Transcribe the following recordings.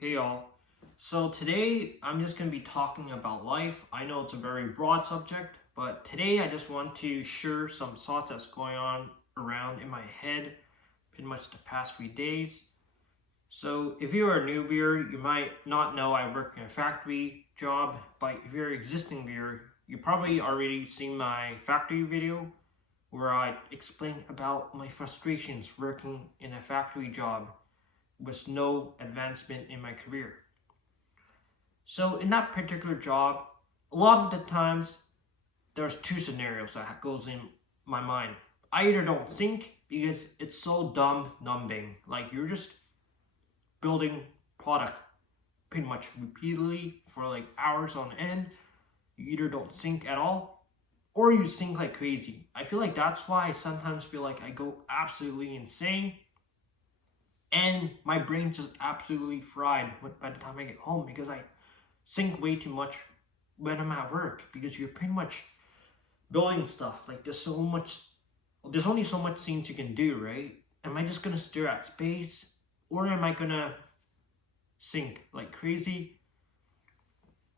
Hey y'all. So today I'm just going to be talking about life. I know it's a very broad subject, but today I just want to share some thoughts that's going on around in my head pretty much the past few days. So if you are a new viewer, you might not know I work in a factory job, but if you're an existing viewer, you probably already seen my factory video where I explain about my frustrations working in a factory job with no advancement in my career. So in that particular job, a lot of the times there's two scenarios that goes in my mind. I either don't think because it's so dumb numbing, like you're just building product pretty much repeatedly for like hours on end. You either don't think at all or you think like crazy. I feel like that's why I sometimes feel like I go absolutely insane and my brain's just absolutely fried by the time I get home because I think way too much when I'm at work because you're pretty much building stuff. Like there's only so much things you can do, right? Am I just gonna stare at space or am I gonna think like crazy?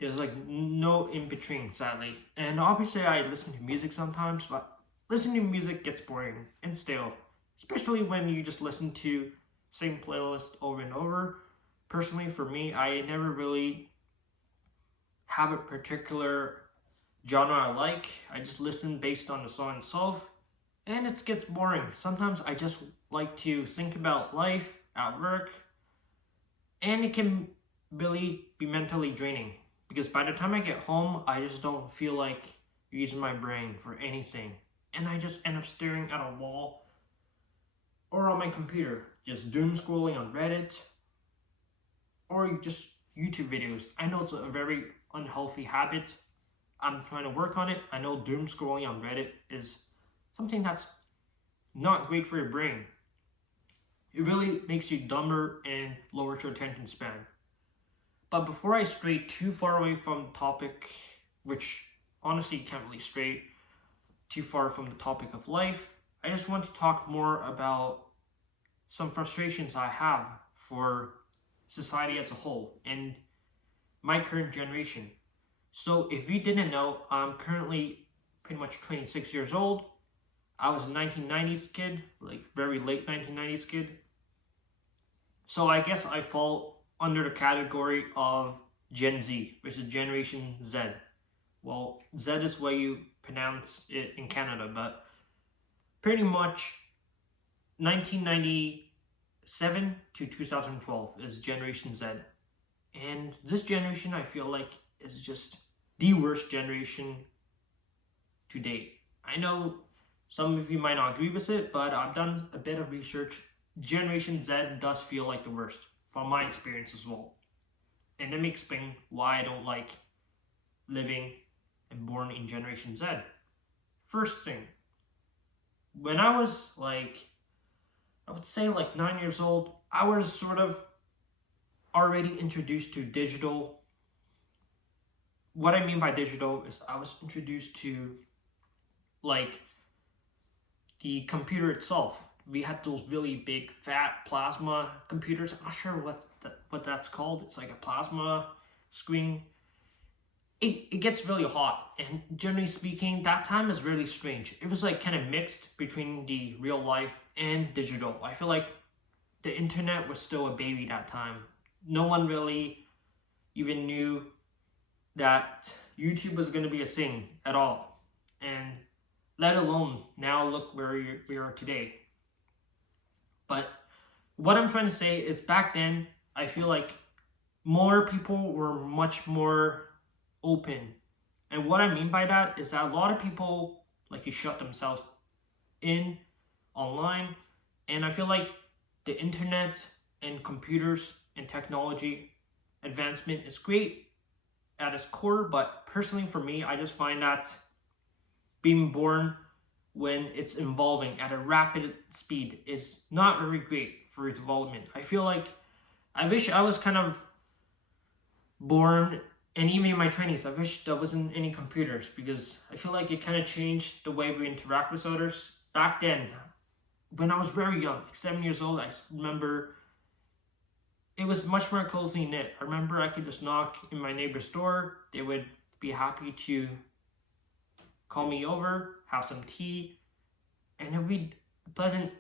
There's like no in between, sadly. And obviously, I listen to music sometimes, but listening to music gets boring and stale, especially when you just listen to same playlist over and over. Personally, for me, I never really have a particular genre I like. I just listen based on the song itself, and it gets boring. Sometimes I just like to think about life at work, and it can really be mentally draining because by the time I get home, I just don't feel like using my brain for anything, and I just end up staring at a wall or on my computer, just doom scrolling on Reddit or just YouTube videos. I know it's a very unhealthy habit. I'm trying to work on it. I know doom scrolling on Reddit is something that's not great for your brain. It really makes you dumber and lowers your attention span. But before I stray too far away from the topic, which honestly can't really stray too far from the topic of life, I just want to talk more about some frustrations I have for society as a whole and my current generation. So if you didn't know, I'm currently pretty much 26 years old. I was a 1990s kid, like very late 1990s kid. So I guess I fall under the category of Gen Z, which is Generation Z. Well, Z is what you pronounce it in Canada, but pretty much 1997 to 2012 is Generation Z. And this generation, I feel like, is just the worst generation to date. I know some of you might not agree with it, but I've done a bit of research. Generation Z does feel like the worst from my experience as well. And let me explain why I don't like living and born in Generation Z. First thing, when I was like, I would say like 9 years old, I was sort of already introduced to digital. What I mean by digital is I was introduced to like the computer itself. We had those really big fat plasma computers. I'm not sure what that's called. It's like a plasma screen. It gets really hot, and generally speaking, that time is really strange. It was like kind of mixed between the real life and digital. I feel like the internet was still a baby that time. No one really even knew that YouTube was going to be a thing at all, and let alone now look where we are today. But what I'm trying to say is back then, I feel like more people were much more open. And what I mean by that is that a lot of people like to shut themselves in online. And I feel like the internet and computers and technology advancement is great at its core, but personally for me, I just find that being born when it's evolving at a rapid speed is not very great for development. I feel like I wish I was kind of born, and even in my 20s, I wish there wasn't any computers because I feel like it kind of changed the way we interact with others. Back then, when I was very young, like 7 years old, I remember it was much more closely knit. I remember I could just knock in my neighbor's door. They would be happy to call me over, have some tea, and it would be a pleasant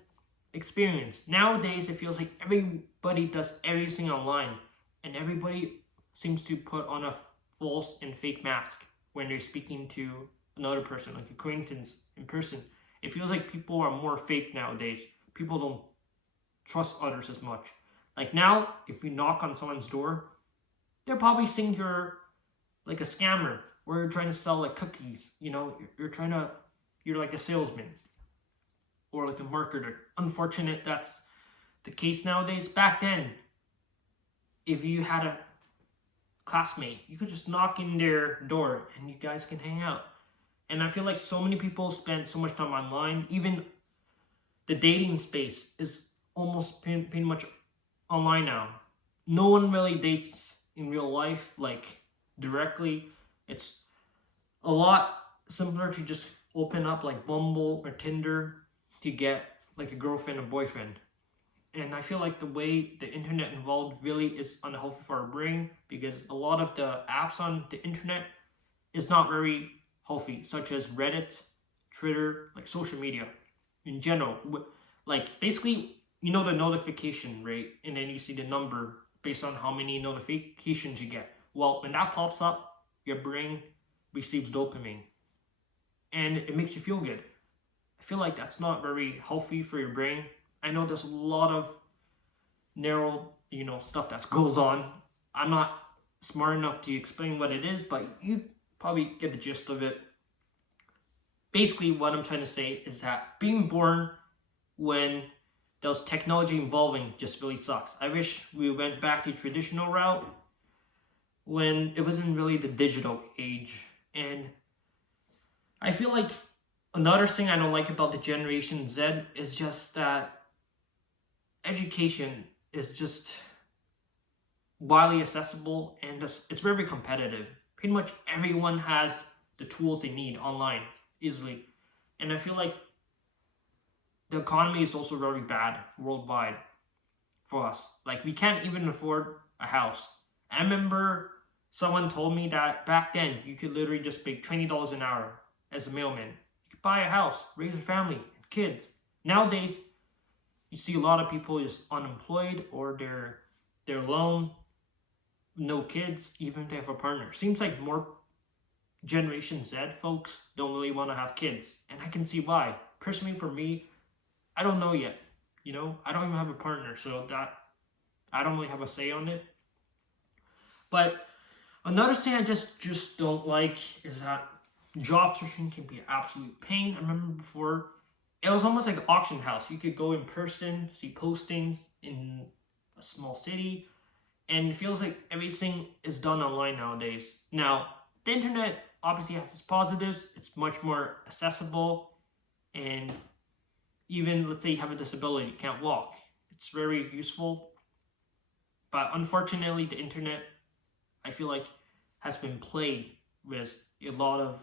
experience. Nowadays, it feels like everybody does everything online, and everybody seems to put on a false and fake mask when they're speaking to another person, like acquaintance in person. It feels like people are more fake nowadays. People don't trust others as much. Like now, if you knock on someone's door, they're probably think you're like a scammer or you're trying to sell like cookies. You're like a salesman or like a marketer. Unfortunate that's the case nowadays. Back then, if you had a classmate, you could just knock in their door and you guys can hang out. And I feel like so many people spend so much time online. Even the dating space is almost pretty much online now. No one really dates in real life, like directly. It's a lot simpler to just open up like Bumble or Tinder to get like a girlfriend or boyfriend. And I feel like the way the internet involved really is unhealthy for our brain, because a lot of the apps on the internet is not very healthy, such as Reddit, Twitter, like social media in general. Like basically, you know the notification rate, and then you see the number based on how many notifications you get. Well, when that pops up, your brain receives dopamine, and it makes you feel good. I feel like that's not very healthy for your brain. I know there's a lot of narrow, stuff that goes on. I'm not smart enough to explain what it is, but you probably get the gist of it. Basically, what I'm trying to say is that being born when there's technology evolving just really sucks. I wish we went back to traditional route when it wasn't really the digital age. And I feel like another thing I don't like about the Generation Z is just that education is just widely accessible and it's very competitive. Pretty much everyone has the tools they need online easily. And I feel like the economy is also very bad worldwide for us. Like we can't even afford a house. I remember someone told me that back then you could literally just make $20 an hour as a mailman. You could buy a house, raise a family, and kids. Nowadays, you see a lot of people is unemployed or they're alone, no kids, even if they have a partner. Seems like more Generation Z folks don't really want to have kids, and I can see why. Personally, for me, I don't know yet. I don't even have a partner, so that I don't really have a say on it. But another thing I just don't like is that job searching can be an absolute pain. I remember before, it was almost like an auction house. You could go in person, see postings in a small city, and it feels like everything is done online nowadays. Now, the internet obviously has its positives. It's much more accessible, and even, let's say you have a disability, you can't walk. It's very useful. But unfortunately, the internet, I feel like, has been played with a lot of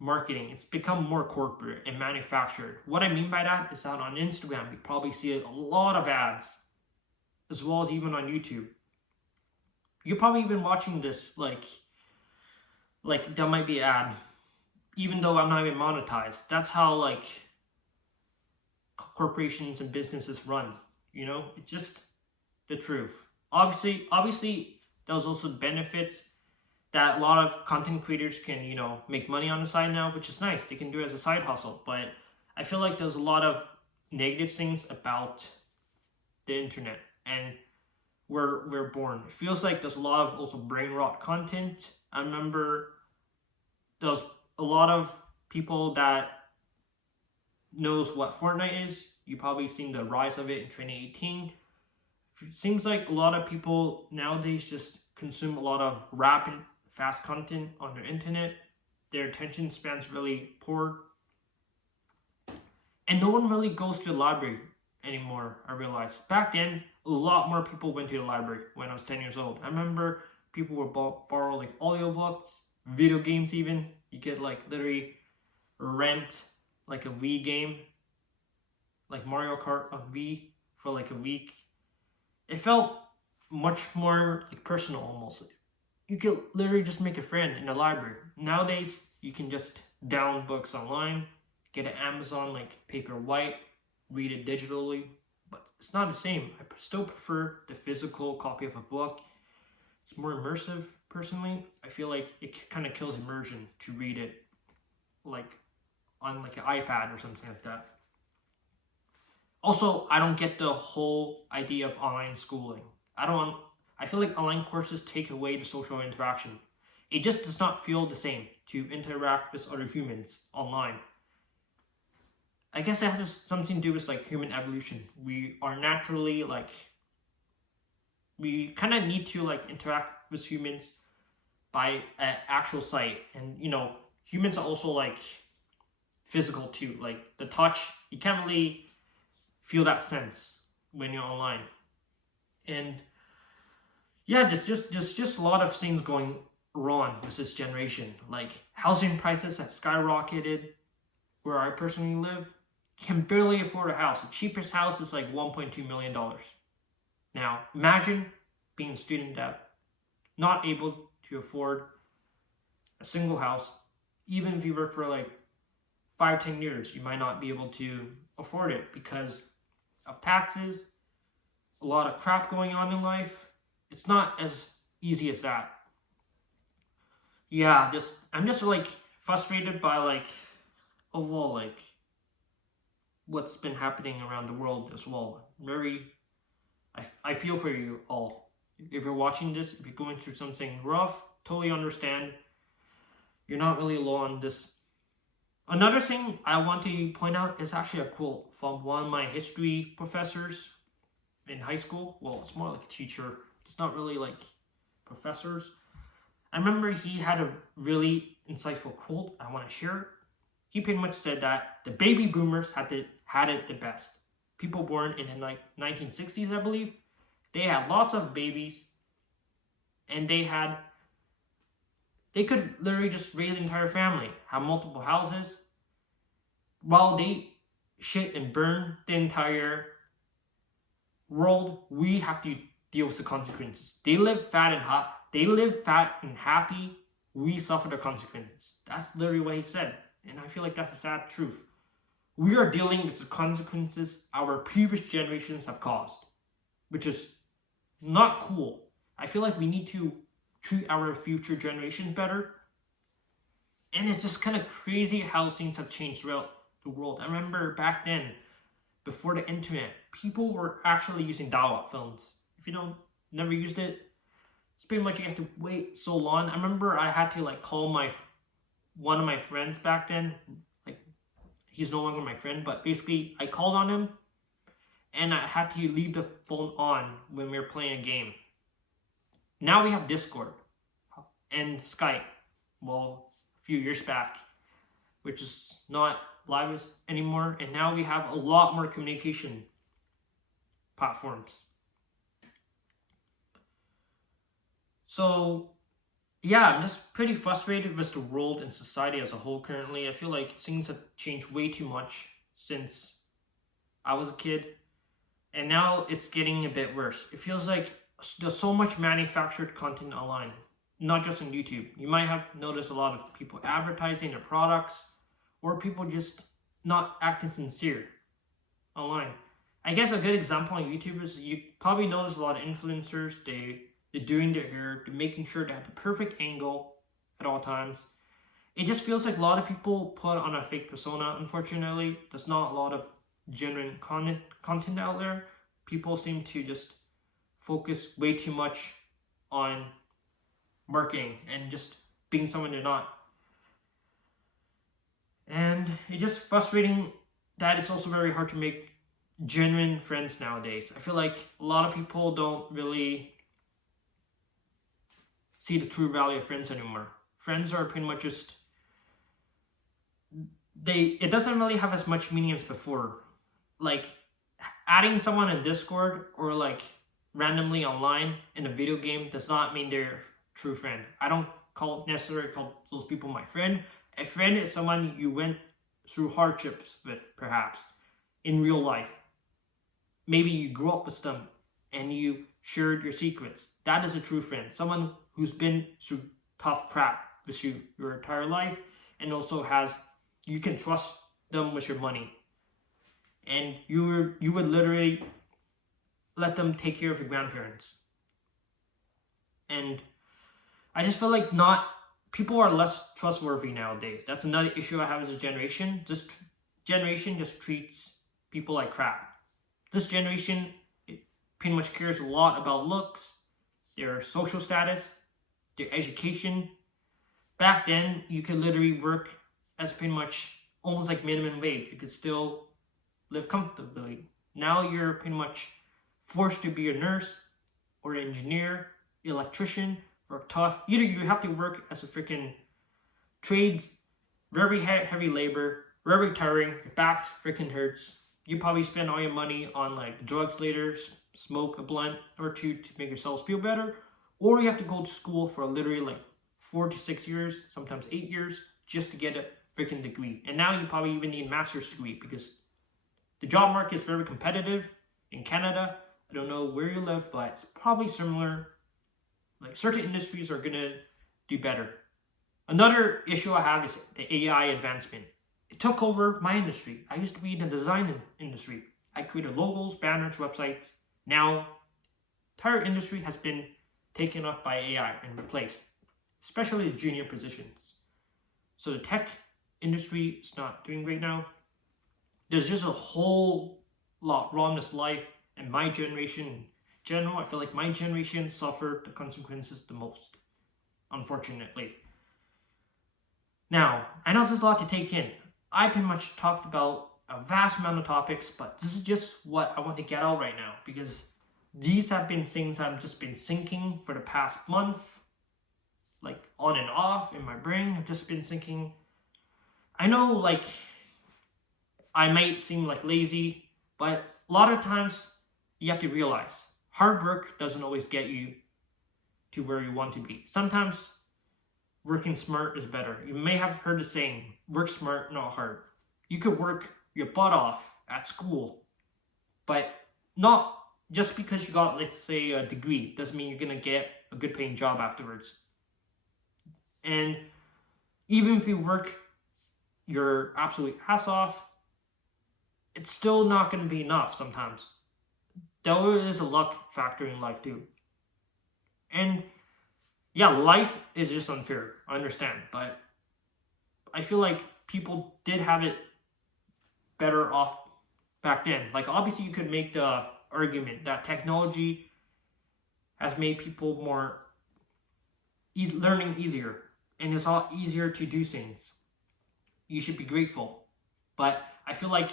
marketing. It's become more corporate and manufactured. What I mean by that is that on Instagram, you probably see a lot of ads, as well as even on YouTube. You're probably been watching this, like there might be an ad, even though I'm not even monetized. That's how like corporations and businesses run. It's just the truth. Obviously, there's also benefits that a lot of content creators can, make money on the side now, which is nice. They can do it as a side hustle. But I feel like there's a lot of negative things about the internet and where we're born. It feels like there's a lot of also brain rot content. I remember there's a lot of people that knows what Fortnite is. You probably seen the rise of it in 2018. It seems like a lot of people nowadays just consume a lot of rapid, fast content on their internet. Their attention span's really poor. And no one really goes to the library anymore, I realize. Back then, a lot more people went to the library when I was 10 years old. I remember people would borrow like audiobooks, video games even. You get like literally rent like a Wii game, like Mario Kart on Wii for like a week. It felt much more like personal almost. You could literally just make a friend in the library. Nowadays, you can just download books online, get an Amazon like Paperwhite, read it digitally, but it's not the same. I still prefer the physical copy of a book. It's more immersive, personally. I feel like it kind of kills immersion to read it like on like an iPad or something like that. Also, I don't get the whole idea of online schooling. I don't. I feel like online courses take away the social interaction. It just does not feel the same to interact with other humans online. I guess it has something to do with like human evolution. We are naturally like we kind of need to like interact with humans by an actual sight, and humans are also like physical too. Like the touch, you can't really feel that sense when you're online. And yeah, there's just a lot of things going wrong with this generation. Like housing prices have skyrocketed where I personally live. Can barely afford a house. The cheapest house is like $1.2 million. Now imagine being a student debt, not able to afford a single house. Even if you work for like 5-10 years, you might not be able to afford it because of taxes, a lot of crap going on in life. It's not as easy as that. Yeah, I'm just like frustrated by like overall like what's been happening around the world as well. I feel for you all. If you're watching this, if you're going through something rough, totally understand. You're not really alone on this. Another thing I want to point out is actually a quote from one of my history professors in high school. Well, it's more like a teacher. It's not really like professors. I remember he had a really insightful quote I want to share. He pretty much said that the baby boomers had it the best. People born in the like 1960s, I believe, they had lots of babies, and they could literally just raise an entire family, have multiple houses, while they shit and burn the entire world. We have to deal with the consequences. They live fat and hot. They live fat and happy. We suffer the consequences. That's literally what he said, and I feel like that's a sad truth. We are dealing with the consequences our previous generations have caused, which is not cool. I feel like we need to treat our future generations better. And it's just kind of crazy how things have changed throughout the world. I remember back then, before the internet, people were actually using dial-up phones. If you never used it, it's pretty much you have to wait so long. I remember I had to like call one of my friends back then. Like he's no longer my friend, but basically I called on him, and I had to leave the phone on when we were playing a game. Now we have Discord and Skype. Well, a few years back, which is not live anymore, and now we have a lot more communication platforms. So yeah, I'm just pretty frustrated with the world and society as a whole currently. I feel like things have changed way too much since I was a kid, and now it's getting a bit worse. It feels like there's so much manufactured content online, not just on YouTube. You might have noticed a lot of people advertising their products, or people just not acting sincere online. I guess a good example on YouTube is you probably notice a lot of influencers, they're doing their hair, they're making sure they have the perfect angle at all times. It just feels like a lot of people put on a fake persona, unfortunately. There's not a lot of genuine content out there. People seem to just focus way too much on marketing and just being someone they're not. And it's just frustrating that it's also very hard to make genuine friends nowadays. I feel like a lot of people don't really see the true value of friends anymore. Friends are pretty much just it doesn't really have as much meaning as before. Like adding someone in Discord or like randomly online in a video game does not mean they're a true friend. I don't necessarily call those people my friend. A friend is someone you went through hardships with, perhaps, in real life. Maybe you grew up with them and you shared your secrets. That is a true friend. Someone who's been through tough crap with you your entire life, and also you can trust them with your money. And you would literally let them take care of your grandparents. And I just feel like not people are less trustworthy nowadays. That's another issue I have as a generation. This generation just treats people like crap. This generation pretty much cares a lot about looks, their social status, their education. Back then, you could literally work as pretty much almost like minimum wage. You could still live comfortably. Now you're pretty much forced to be a nurse or an engineer, electrician, work tough. Either you have to work as a freaking trades, very heavy labor, very tiring, your back freaking hurts. You probably spend all your money on like drugs later, smoke a blunt or two to make yourselves feel better, or you have to go to school for literally like 4 to 6 years, sometimes 8 years, just to get a freaking degree. And now you probably even need a master's degree because the job market is very competitive in Canada. I don't know where you live, but it's probably similar. Like certain industries are gonna do better. Another issue I have is the AI advancement. It took over my industry. I used to be in the design industry. I created logos, banners, websites. Now, the entire industry has been taken up by AI and replaced, especially the junior positions. So the tech industry is not doing great now. There's just a whole lot wrong with life, and my generation in general, I feel like my generation suffered the consequences the most, unfortunately. Now, I know there's a lot to take in. I pretty much talked about a vast amount of topics, but this is just what I want to get out right now because these have been things I've just been thinking for the past month, like on and off in my brain. I've just been thinking. I know, like, I might seem like lazy, but a lot of times you have to realize hard work doesn't always get you to where you want to be. Sometimes working smart is better. You may have heard the saying, work smart, not hard. You could work your butt off at school, but not just because you got, let's say, a degree doesn't mean you're going to get a good paying job afterwards. And even if you work your absolute ass off, it's still not going to be enough sometimes. There is a luck factor in life too. And yeah, life is just unfair. I understand. But I feel like people did have it better off back then. Like, obviously, you could make the argument that technology has made people more learning easier. And it's a lot easier to do things. You should be grateful. But I feel like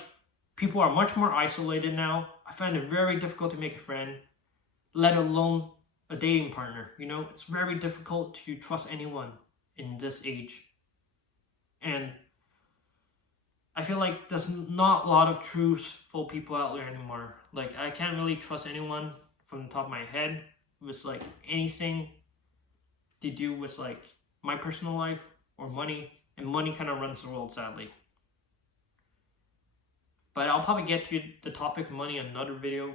people are much more isolated now. I find it very difficult to make a friend, let alone a dating partner. You know, it's very difficult to trust anyone in this age. And I feel like there's not a lot of truthful people out there anymore. Like, I can't really trust anyone from the top of my head with like anything to do with like my personal life or money. And money kind of runs the world, sadly. But I'll probably get to the topic of money in another video.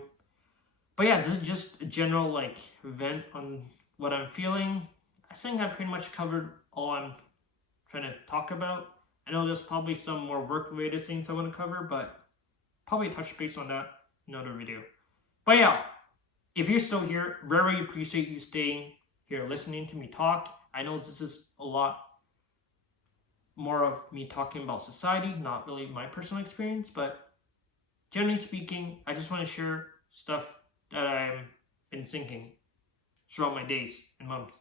But yeah, this is just a general like vent on what I'm feeling. I think I pretty much covered all I'm trying to talk about. I know there's probably some more work-related things I want to cover, but probably touch base on that in another video. But yeah, if you're still here, very appreciate you staying here listening to me talk. I know this is a lot more of me talking about society, not really my personal experience, but generally speaking, I just want to share stuff that I've been thinking throughout my days and months.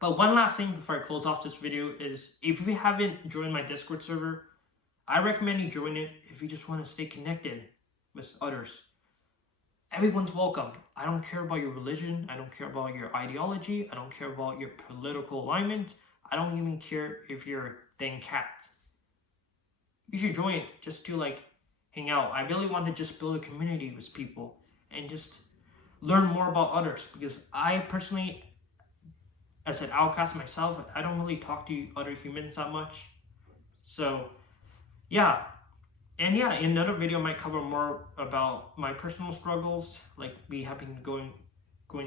But one last thing before I close off this video is, if you haven't joined my Discord server, I recommend you join it if you just want to stay connected with others. Everyone's welcome. I don't care about your religion. I don't care about your ideology. I don't care about your political alignment. I don't even care if you're a dang cat. You should join it just to like hang out. I really want to just build a community with people and just learn more about others, because I personally, as an outcast myself, I don't really talk to other humans that much. So yeah, And yeah, in another video, I might cover more about my personal struggles, like me having going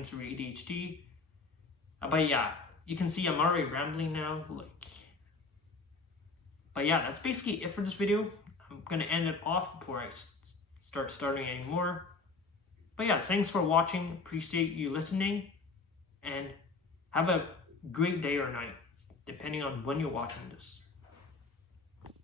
through ADHD. But yeah, you can see I'm already rambling now. But yeah, that's basically it for this video. I'm gonna end it off before I start starting any more. But yeah, thanks for watching. Appreciate you listening, and have a great day or night, depending on when you're watching this.